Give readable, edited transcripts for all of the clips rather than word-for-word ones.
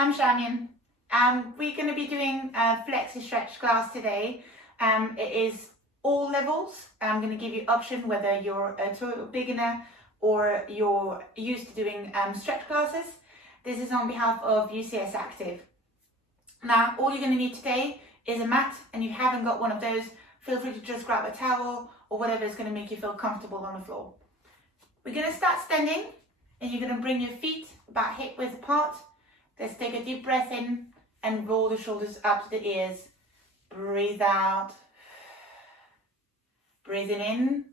I'm Charmian. We're going to be doing a Flexi stretch class today. It is all levels. I'm going to give you option whether you're a total beginner or you're used to doing stretch classes. This is on behalf of UCS Active. Now, all you're going to need today is a mat, and if you haven't got one of those, feel free to just grab a towel or whatever is going to make you feel comfortable on the floor. We're going to start standing, and you're going to bring your feet about hip width apart. Let's take a deep breath in and roll the shoulders up to the ears. Breathe out. Breathing in.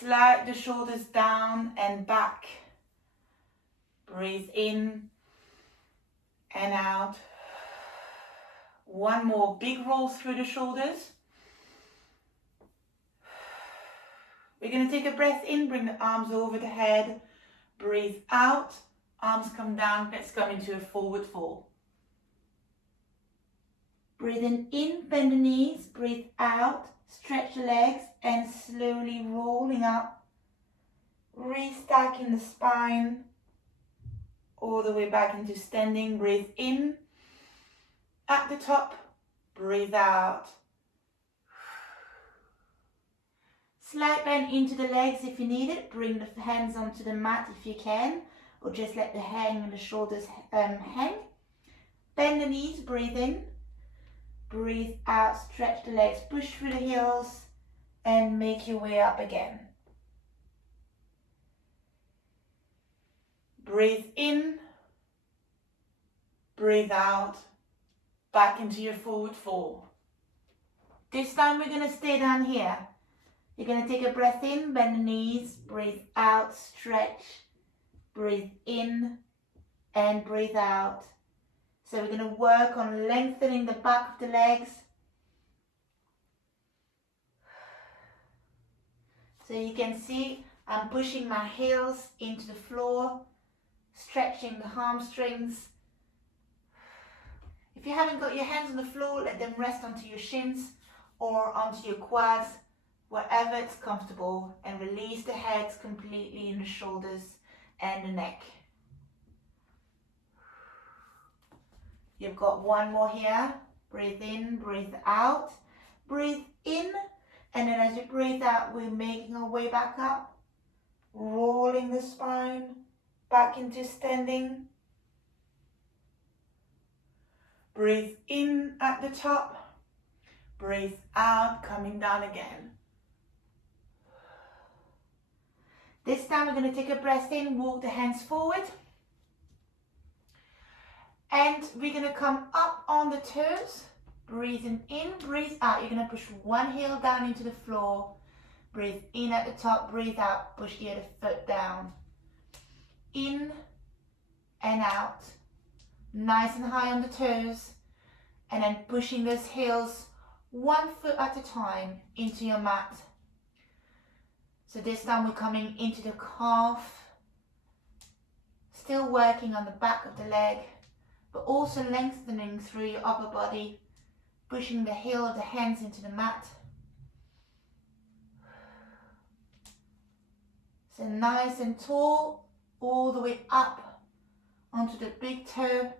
Slide the shoulders down and back. Breathe in and out. One more big roll through the shoulders. We're going to take a breath in, bring the arms over the head. Breathe out. Arms come down. Let's come into a forward fold. Breathing in, bend the knees. Breathe out. Stretch the legs and slowly rolling up. Restacking the spine. All the way back into standing. Breathe in. At the top. Breathe out. Slight bend into the legs if you need it. Bring the hands onto the mat if you can. Or just let the shoulders hang. Bend the knees, breathe in. Breathe out, stretch the legs, push through the heels and make your way up again. Breathe in. Breathe out. Back into your forward fold. This time we're going to stay down here. You're going to take a breath in, bend the knees, breathe out, stretch. Breathe in and breathe out. So we're going to work on lengthening the back of the legs. So you can see I'm pushing my heels into the floor, stretching the hamstrings. If you haven't got your hands on the floor, let them rest onto your shins or onto your quads, wherever it's comfortable, and release the heads completely in the shoulders and the neck. You've got one more here. Breathe in, breathe out. Breathe in, and then as you breathe out, we're making our way back up. Rolling the spine back into standing. Breathe in at the top. Breathe out, coming down again. This time we're going to take a breath in, walk the hands forward. And we're going to come up on the toes. Breathing in, breathe out. You're going to push one heel down into the floor. Breathe in at the top, breathe out. Push the other foot down. In and out. Nice and high on the toes. And then pushing those heels one foot at a time into your mat. So this time we're coming into the calf, still working on the back of the leg, but also lengthening through your upper body, pushing the heel of the hands into the mat. So nice and tall, all the way up onto the big toe.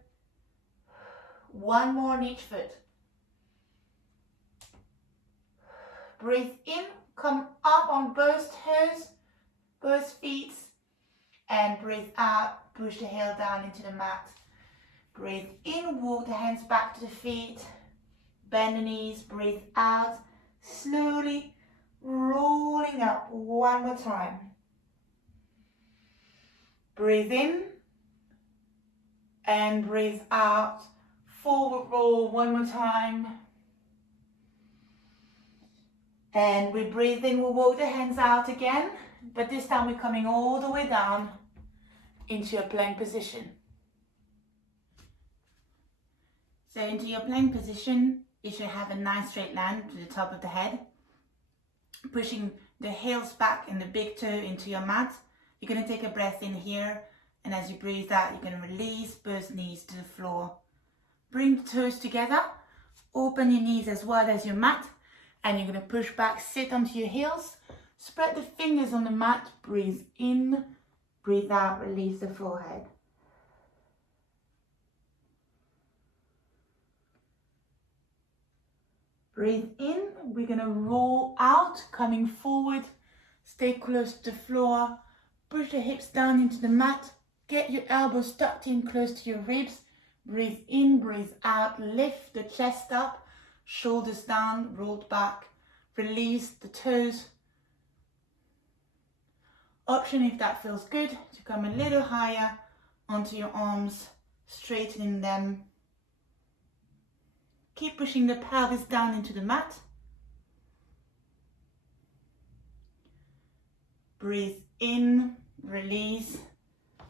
One more on each foot. Breathe in. Come up on both toes, both feet, and breathe out. Push the heel down into the mat. Breathe in, walk the hands back to the feet. Bend the knees, breathe out. Slowly rolling up one more time. Breathe in and breathe out. Forward roll one more time. And we breathe in, we'll walk the hands out again, but this time we're coming all the way down into your plank position. So into your plank position, you should have a nice straight line to the top of the head. Pushing the heels back and the big toe into your mat. You're going to take a breath in here, and as you breathe out, you're going to release both knees to the floor. Bring the toes together, open your knees as wide as your mat. And you're going to push back, sit onto your heels, spread the fingers on the mat, breathe in, breathe out, release the forehead. Breathe in. We're gonna roll out, coming forward. Stay close to the floor. Push the hips down into the mat. Get your elbows tucked in close to your ribs. Breathe in, breathe out. Lift the chest up, shoulders down, rolled back. Release the toes. Option, if that feels good, to come a little higher onto your arms, straightening them. Keep pushing the pelvis down into the mat. Breathe in, release.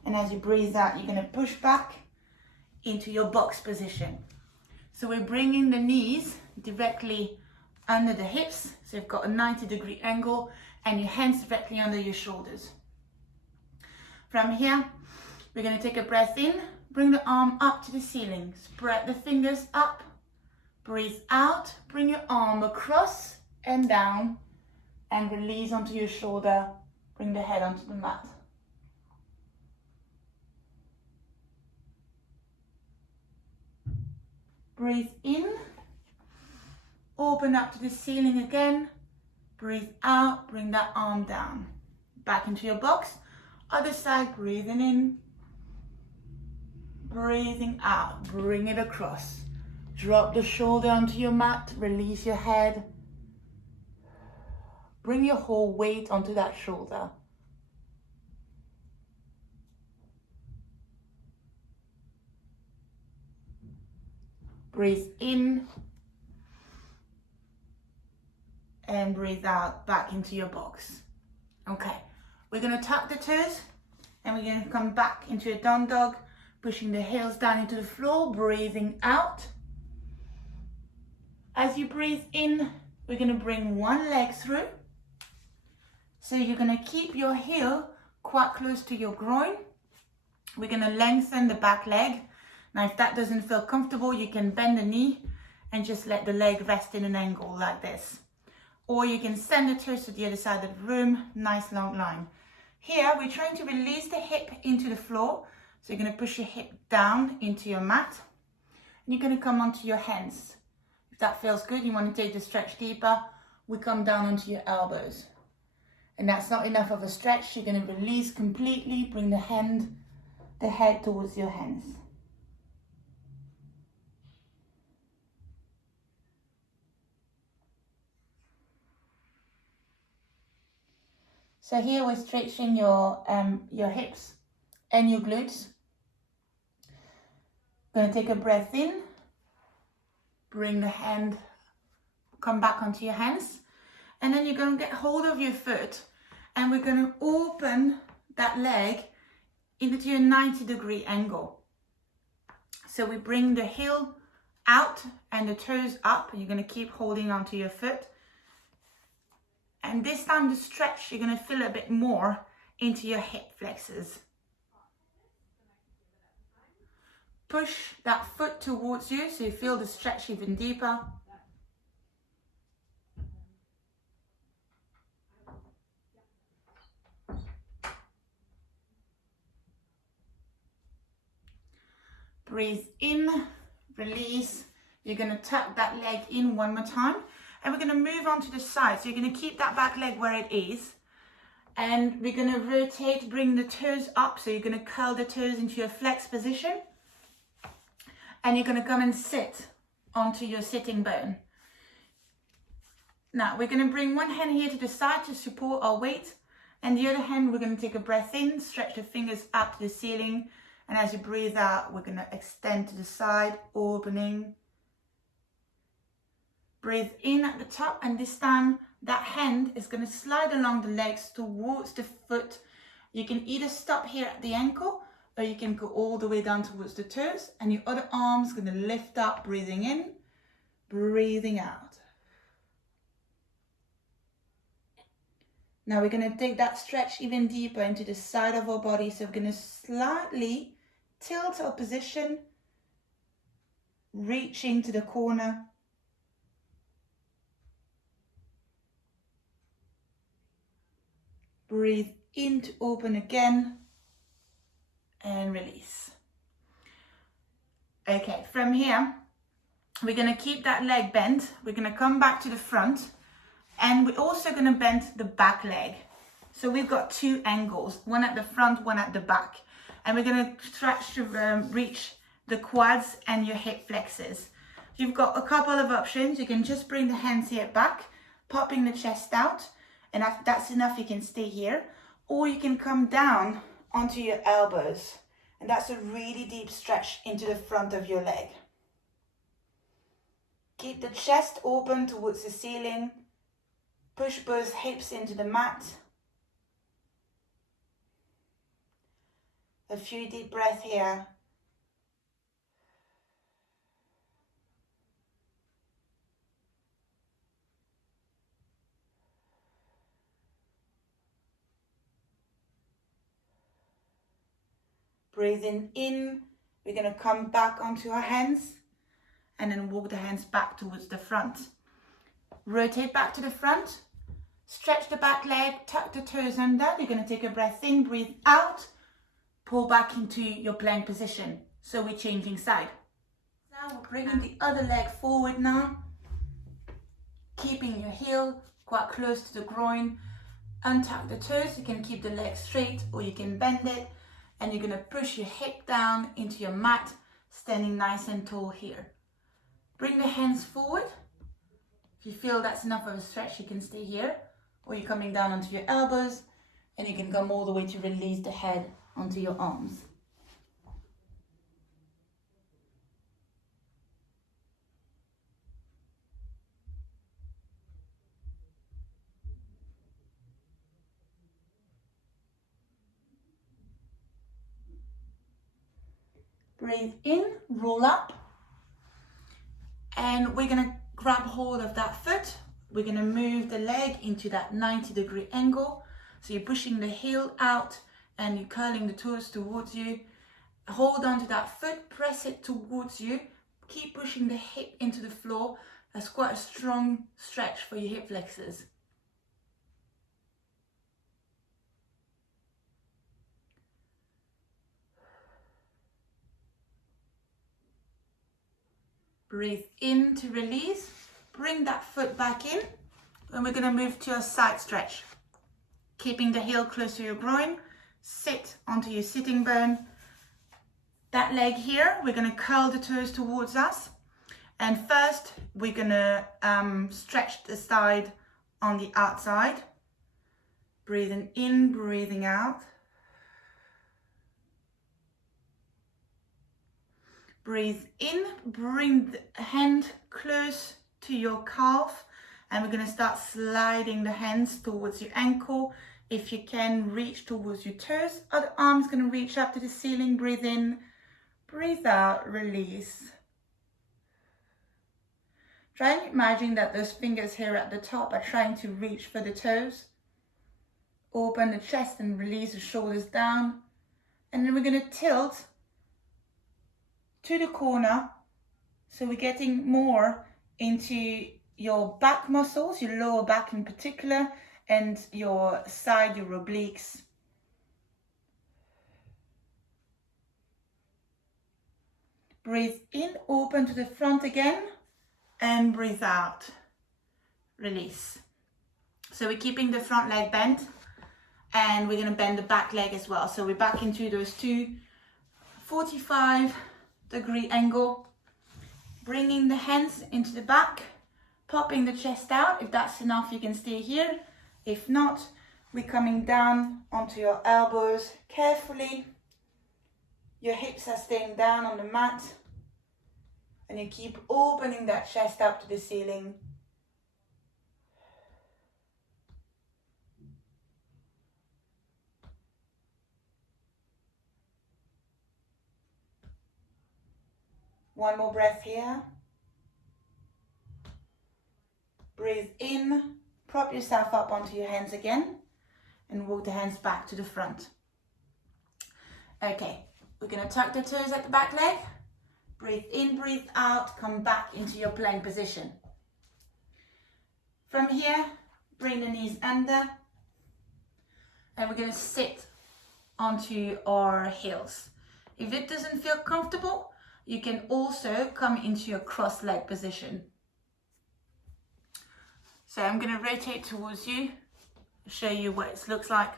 And as you breathe out, you're going to push back into your box position. So we're bringing the knees directly under the hips. So you've got a 90-degree angle and your hands directly under your shoulders. From here, we're going to take a breath in, bring the arm up to the ceiling, spread the fingers up, breathe out, bring your arm across and down and release onto your shoulder, bring the head onto the mat. Breathe in, open up to the ceiling again, breathe out, bring that arm down, back into your box. Other side, breathing in, breathing out, bring it across. Drop the shoulder onto your mat, release your head. Bring your whole weight onto that shoulder. Breathe in and breathe out back into your box. Okay, we're going to tuck the toes and we're going to come back into a down dog, pushing the heels down into the floor, breathing out. As you breathe in, we're going to bring one leg through. So you're going to keep your heel quite close to your groin. We're going to lengthen the back leg. Now, if that doesn't feel comfortable, you can bend the knee and just let the leg rest in an angle like this. Or you can send the toes to the other side of the room, nice long line. Here, we're trying to release the hip into the floor. So you're going to push your hip down into your mat. And you're going to come onto your hands. If that feels good, you want to take the stretch deeper, we come down onto your elbows. And that's not enough of a stretch. You're going to release completely, bring the head towards your hands. So here we're stretching your hips and your glutes. Going to take a breath in, bring the hand, come back onto your hands, and then you're going to get hold of your foot and we're going to open that leg into a 90-degree angle. So we bring the heel out and the toes up, and you're going to keep holding onto your foot. And this time the stretch, you're going to feel a bit more into your hip flexors. Push that foot towards you so you feel the stretch even deeper. Breathe in, release. You're going to tuck that leg in one more time. And we're going to move on to the side. So you're going to keep that back leg where it is. And we're going to rotate, bring the toes up. So you're going to curl the toes into your flex position. And you're going to come and sit onto your sitting bone. Now we're going to bring one hand here to the side to support our weight. And the other hand, we're going to take a breath in, stretch the fingers up to the ceiling. And as you breathe out, we're going to extend to the side, opening. Breathe in at the top, and this time that hand is going to slide along the legs towards the foot. You can either stop here at the ankle, or you can go all the way down towards the toes, and your other arm's going to lift up, breathing in, breathing out. Now we're going to take that stretch even deeper into the side of our body. So we're going to slightly tilt our position, reaching to the corner. Breathe in to open again and release. Okay, from here, we're going to keep that leg bent. We're going to come back to the front, and we're also going to bend the back leg. So we've got two angles, one at the front, one at the back. And we're going to stretch to reach the quads and your hip flexors. You've got a couple of options. You can just bring the hands here back, popping the chest out, and that's enough. You can stay here, or you can come down onto your elbows, and that's a really deep stretch into the front of your leg. Keep the chest open towards the ceiling. Push both hips into the mat. A few deep breaths here. Breathing in, we're going to come back onto our hands and then walk the hands back towards the front. Rotate back to the front, stretch the back leg, tuck the toes under. You're going to take a breath in, breathe out, pull back into your plank position. So we're changing side. Now we're bringing the other leg forward now, keeping your heel quite close to the groin. Untuck the toes. You can keep the leg straight or you can bend it. And you're going to push your hip down into your mat, standing nice and tall here. Bring the hands forward. If you feel that's enough of a stretch, you can stay here. Or you're coming down onto your elbows, and you can come all the way to release the head onto your arms. Breathe in, roll up, and we're going to grab hold of that foot. We're going to move the leg into that 90-degree angle. So you're pushing the heel out and you're curling the toes towards you. Hold on to that foot, press it towards you. Keep pushing the hip into the floor. That's quite a strong stretch for your hip flexors. Breathe in to release. Bring that foot back in. And we're going to move to a side stretch. Keeping the heel close to your groin. Sit onto your sitting bone. That leg here, we're going to curl the toes towards us. And first, we're going to stretch the side on the outside. Breathing in, breathing out. Breathe in, bring the hand close to your calf, and we're going to start sliding the hands towards your ankle. If you can, reach towards your toes. Other arm's going to reach up to the ceiling. Breathe in, breathe out, release. Try and imagine that those fingers here at the top are trying to reach for the toes. Open the chest and release the shoulders down. And then we're going to tilt to the corner, so we're getting more into your back muscles, your lower back in particular, and your side, your obliques. Breathe in, open to the front again, and breathe out, release. So we're keeping the front leg bent, and we're going to bend the back leg as well. So we're back into those two 45-degree angle, bringing the hands into the back, popping the chest out. If that's enough, you can stay here. If not, we're coming down onto your elbows carefully. Your hips are staying down on the mat, and you keep opening that chest up to the ceiling. One more breath here. Breathe in, prop yourself up onto your hands again, and walk the hands back to the front. Okay, we're going to tuck the toes at the back leg. Breathe in, breathe out, come back into your plank position. From here, bring the knees under, and we're going to sit onto our heels. If it doesn't feel comfortable, You can also come into your cross leg position. So I'm going to rotate towards you, show you what it looks like.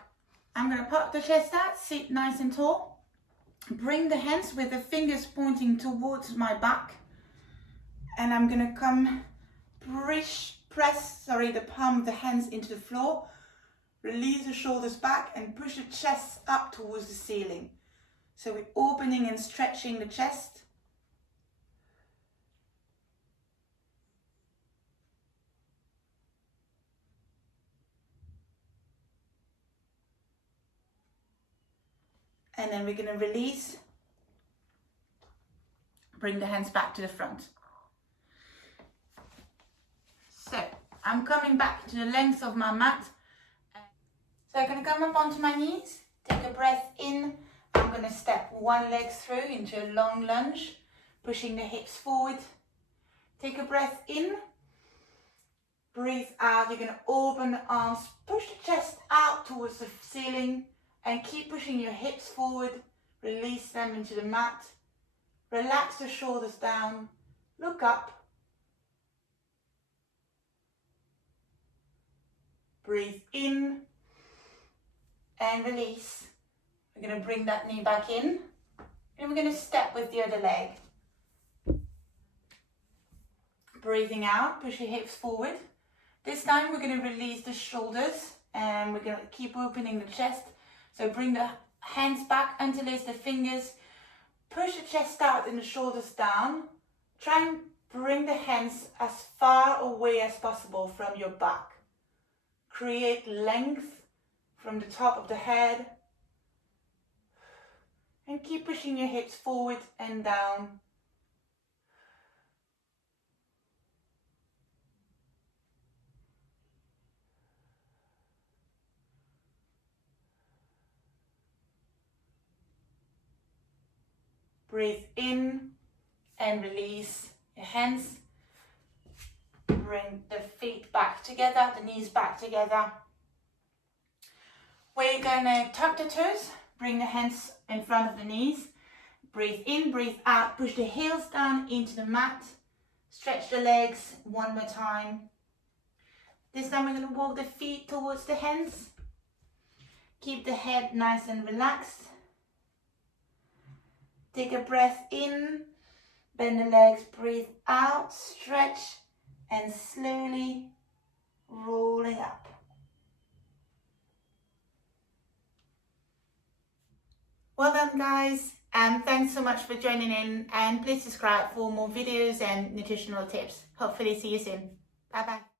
I'm going to pop the chest out, sit nice and tall. Bring the hands with the fingers pointing towards my back. And I'm going to come press the palm of the hands into the floor. Release the shoulders back and push the chest up towards the ceiling. So we're opening and stretching the chest. And then we're going to release. Bring the hands back to the front. So I'm coming back to the length of my mat. So I'm going to come up onto my knees. Take a breath in. I'm going to step one leg through into a long lunge, pushing the hips forward. Take a breath in. Breathe out. You're going to open the arms, push the chest out towards the ceiling, and keep pushing your hips forward. Release them into the mat. Relax the shoulders down. Look up. Breathe in and release. We're going to bring that knee back in, and we're going to step with the other leg. Breathing out, push your hips forward. This time we're going to release the shoulders, and we're going to keep opening the chest. So bring the hands back, interlace the fingers, push the chest out and the shoulders down. Try and bring the hands as far away as possible from your back. Create length from the top of the head. And keep pushing your hips forward and down. Breathe in and release your hands. Bring the feet back together, the knees back together. We're going to tuck the toes. Bring the hands in front of the knees. Breathe in, breathe out. Push the heels down into the mat. Stretch the legs one more time. This time we're going to walk the feet towards the hands. Keep the head nice and relaxed. Take a breath in. Bend the legs, breathe out, stretch, and slowly rolling up. Well done, guys, and thanks so much for joining in, and please subscribe for more videos and nutritional tips. Hopefully see you soon. Bye bye.